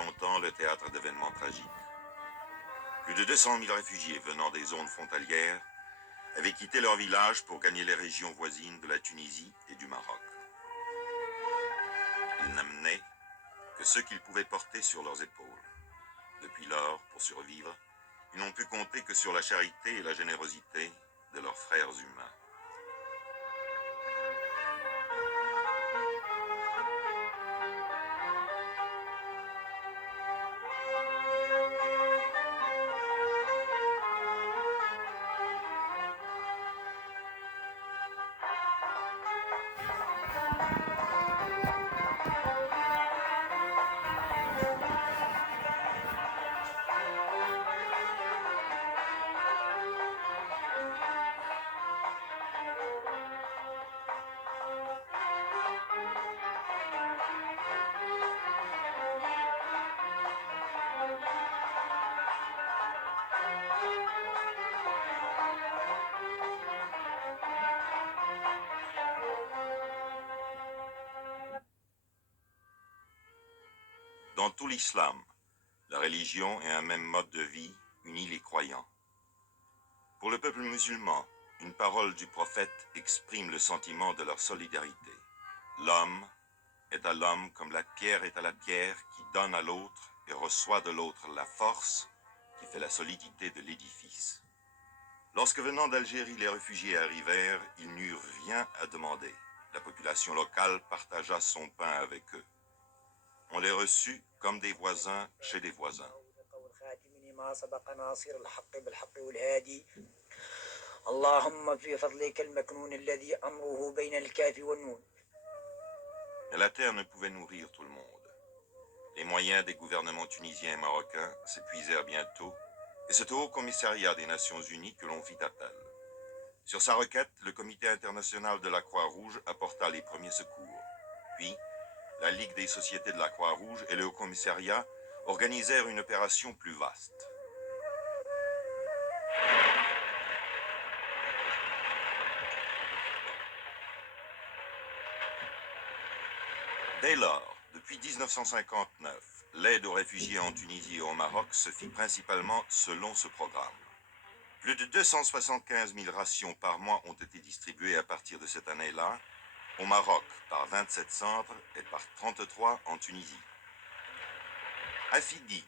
longtemps le théâtre d'événements tragiques. Plus de 200 000 réfugiés venant des zones frontalières avaient quitté leur village pour gagner les régions voisines de la Tunisie et du Maroc. Ils n'amenaient que ce qu'ils pouvaient porter sur leurs épaules. Depuis lors, pour survivre, ils n'ont pu compter que sur la charité et la générosité de leurs frères humains. Dans tout l'islam, la religion et un même mode de vie unit les croyants. Pour le peuple musulman, une parole du prophète exprime le sentiment de leur solidarité. L'homme est à l'homme comme la pierre est à la pierre qui donne à l'autre et reçoit de l'autre la force qui fait la solidité de l'édifice. Lorsque venant d'Algérie les réfugiés arrivèrent, ils n'eurent rien à demander. La population locale partagea son pain avec eux. On les reçut comme des voisins chez des voisins. Mais la terre ne pouvait nourrir tout le monde. Les moyens des gouvernements tunisiens et marocains s'épuisèrent bientôt, et c'est au Haut-Commissariat des Nations Unies que l'on fit appel. Sur sa requête, le Comité international de la Croix-Rouge apporta les premiers secours. Puis, la Ligue des sociétés de la Croix-Rouge et le Haut-Commissariat organisèrent une opération plus vaste. Dès lors, depuis 1959, l'aide aux réfugiés en Tunisie et au Maroc se fit principalement selon ce programme. Plus de 275 000 rations par mois ont été distribuées à partir de cette année-là, au Maroc par 27 centres et par 33 en Tunisie. À Fidig,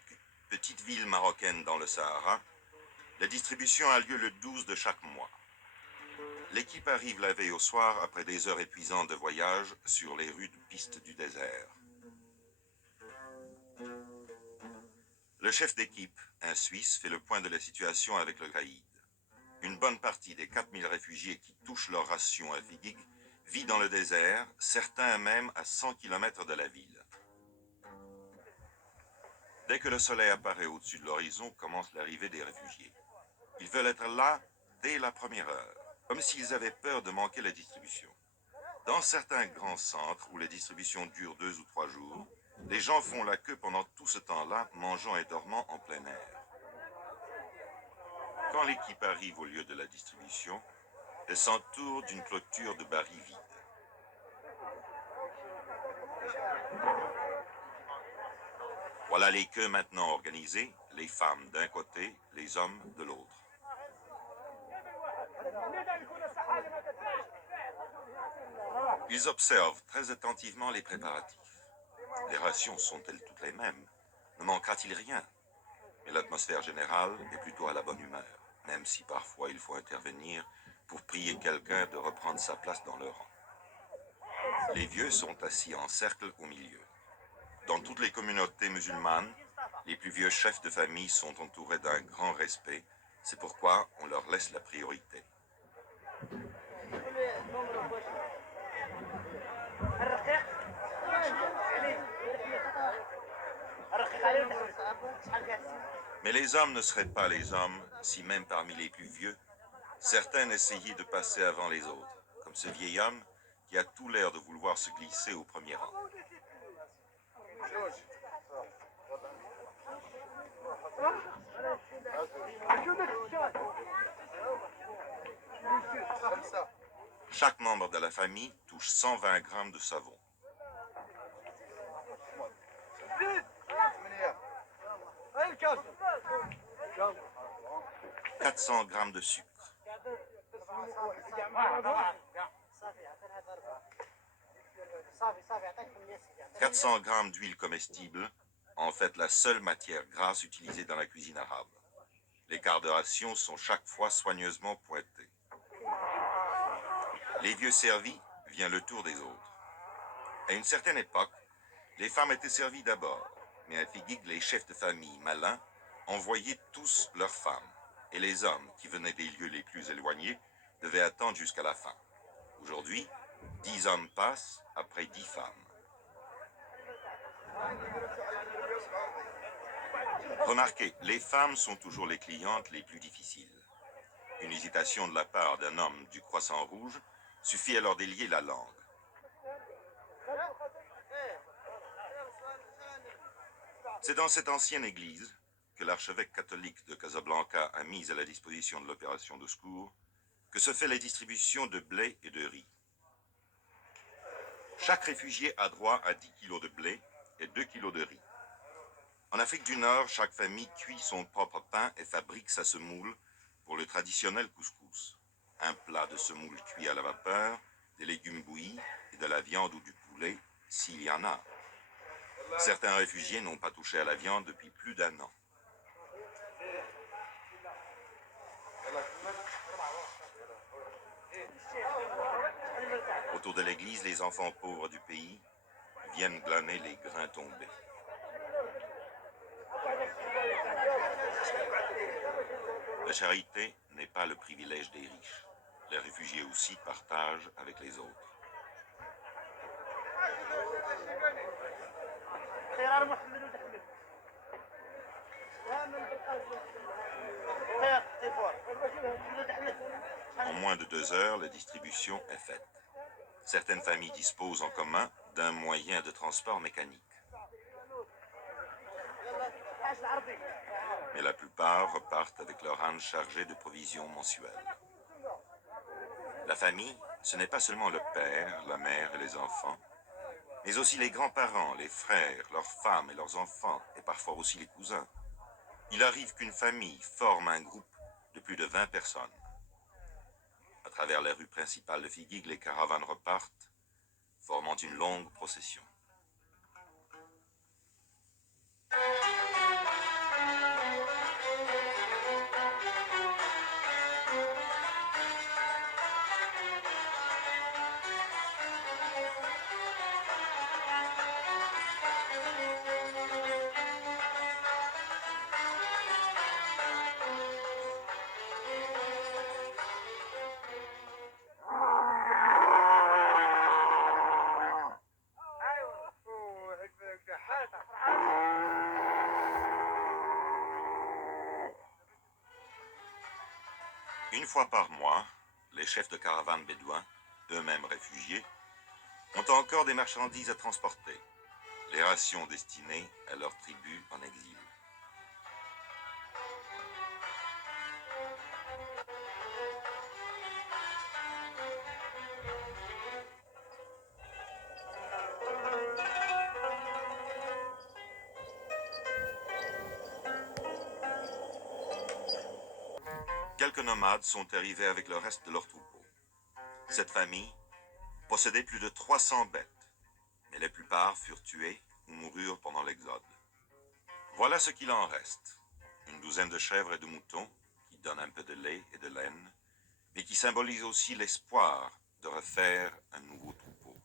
petite ville marocaine dans le Sahara, la distribution a lieu le 12 de chaque mois. L'équipe arrive la veille au soir après des heures épuisantes de voyage sur les rudes pistes du désert. Le chef d'équipe, un Suisse, fait le point de la situation avec le caïd. Une bonne partie des 4000 réfugiés qui touchent leur ration à Fidig vit dans le désert, certains même à 100 km de la ville. Dès que le soleil apparaît au-dessus de l'horizon, commence l'arrivée des réfugiés. Ils veulent être là dès la première heure, comme s'ils avaient peur de manquer la distribution. Dans certains grands centres où la distribution dure 2 ou 3 jours, les gens font la queue pendant tout ce temps-là, mangeant et dormant en plein air. Quand l'équipe arrive au lieu de la distribution, elle s'entoure d'une clôture de barils vides. Voilà les queues maintenant organisées, les femmes d'un côté, les hommes de l'autre. Ils observent très attentivement les préparatifs. Les rations sont-elles toutes les mêmes? Ne manquera-t-il rien? Mais l'atmosphère générale est plutôt à la bonne humeur, même si parfois il faut intervenir pour prier quelqu'un de reprendre sa place dans le rang. Les vieux sont assis en cercle au milieu. Dans toutes les communautés musulmanes, les plus vieux chefs de famille sont entourés d'un grand respect. C'est pourquoi on leur laisse la priorité. Mais les hommes ne seraient pas les hommes si même parmi les plus vieux, certains essayaient de passer avant les autres, comme ce vieil homme qui a tout l'air de vouloir se glisser au premier rang. Chaque membre de la famille touche 120 grammes de savon. 400 grammes de sucre, 400 grammes d'huile comestible, en fait la seule matière grasse utilisée dans la cuisine arabe. Les quarts de ration sont chaque fois soigneusement pointés. Les vieux servis, vient le tour des autres. À une certaine époque, les femmes étaient servies d'abord, mais à Figuig, les chefs de famille malins envoyaient tous leurs femmes, et les hommes qui venaient des lieux les plus éloignés devaient attendre jusqu'à la fin. Aujourd'hui, 10 hommes passent après 10 femmes. Remarquez, les femmes sont toujours les clientes les plus difficiles. Une hésitation de la part d'un homme du Croissant Rouge suffit à leur délier la langue. C'est dans cette ancienne église que l'archevêque catholique de Casablanca a mise à la disposition de l'opération de secours que se fait la distribution de blé et de riz. Chaque réfugié a droit à 10 kilos de blé et 2 kilos de riz. En Afrique du Nord, chaque famille cuit son propre pain et fabrique sa semoule pour le traditionnel couscous. Un plat de semoule cuit à la vapeur, des légumes bouillis et de la viande ou du poulet, s'il y en a. Certains réfugiés n'ont pas touché à la viande depuis plus d'1 an. Autour de l'église, les enfants pauvres du pays viennent glaner les grains tombés. La charité n'est pas le privilège des riches. Les réfugiés aussi partagent avec les autres. En moins de 2 heures, la distribution est faite. Certaines familles disposent en commun d'un moyen de transport mécanique. Mais la plupart repartent avec leur âne chargé de provisions mensuelles. La famille, ce n'est pas seulement le père, la mère et les enfants, mais aussi les grands-parents, les frères, leurs femmes et leurs enfants, et parfois aussi les cousins. Il arrive qu'une famille forme un groupe de plus de 20 personnes. À travers les rues principales de Figuig, les caravanes repartent, formant une longue procession. Une fois par mois, les chefs de caravanes bédouins, eux-mêmes réfugiés, ont encore des marchandises à transporter, les rations destinées à leur tribu en exil. Quelques nomades sont arrivés avec le reste de leur troupeau. Cette famille possédait plus de 300 bêtes, mais la plupart furent tués ou moururent pendant l'exode. Voilà ce qu'il en reste. Une douzaine de chèvres et de moutons qui donnent un peu de lait et de laine, mais qui symbolisent aussi l'espoir de refaire un nouveau troupeau.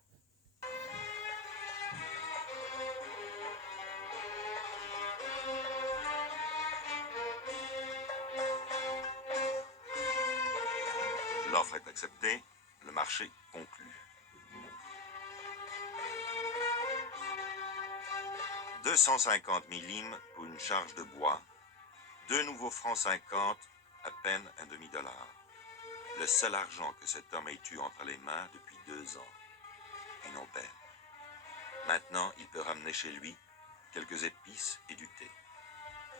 L'offre est acceptée, le marché conclu. 250 millimes pour une charge de bois, 2 nouveaux francs 50, à peine un demi-dollar. Le seul argent que cet homme ait eu entre les mains depuis 2 ans. Une aubaine. Maintenant, il peut ramener chez lui quelques épices et du thé.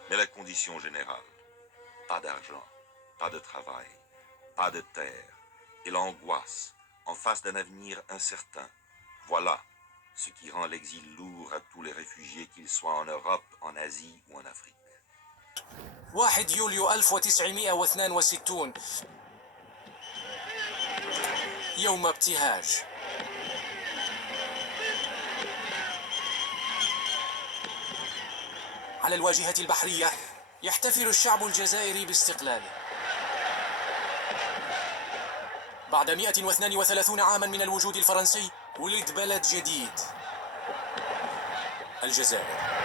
Mais la condition générale, pas d'argent, pas de travail, pas de terre, et l'angoisse en face d'un avenir incertain. Voilà ce qui rend l'exil lourd à tous les réfugiés, qu'ils soient en Europe, en Asie ou en Afrique. 1 يوليو 1962 يوم ابتهاج. على الواجهة البحرية يحتفل الشعب الجزائري باستقلاله. بعد 132 عاما من الوجود الفرنسي ولد بلد جديد، الجزائر.